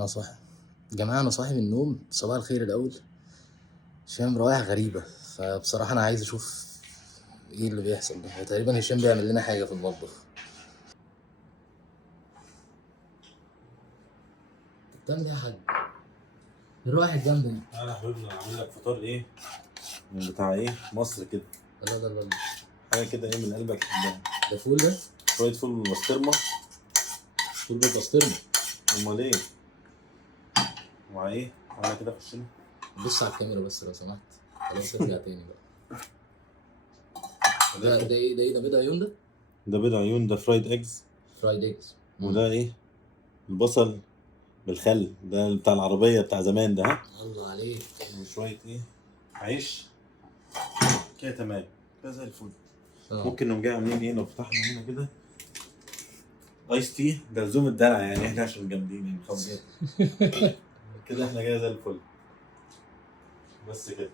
انا صاحي. جماعة انا صاحي من النوم، صباح الخير الاول. هشام رايح غريبة، فبصراحة انا عايز اشوف ايه اللي بيحصل ده. هو تقريبا هشام بيعمل لنا حاجة في المطبخ. انت بتعمل ايه يا حاج؟ رايح جنبي. انا حبيبنا عامل لك فطار ايه من بتاع ايه مصر كده. لا لا لا لا. حاجه كده ايه من قلبك تحبها. ده فول ده؟ شويه فول بالبسطرمه. فول بالبسطرمة. امال ايه مع ايه انا كده خشنا. بص على الكاميرا بس لو سمحت. خلاص ارجع تاني بقى. ده ده ده ايه ده ايه ده بيض عيون ده؟ ده بيض عيون، ده فرايد ايجز. فرايد ايجز. وده ايه البصل بالخل، ده بتاع العربيه بتاع زمان ده. ها الله عليك. وشويه ايه عيش كده تمام كده زي الفل. اه. ممكن نقوم جاي عاملين ايه لو فتحنا هنا كده ايس تي، ده لزوم الدلع يعني، احنا عشان جامدين يعني خلاص كده احنا كده زي الفل. بس كده.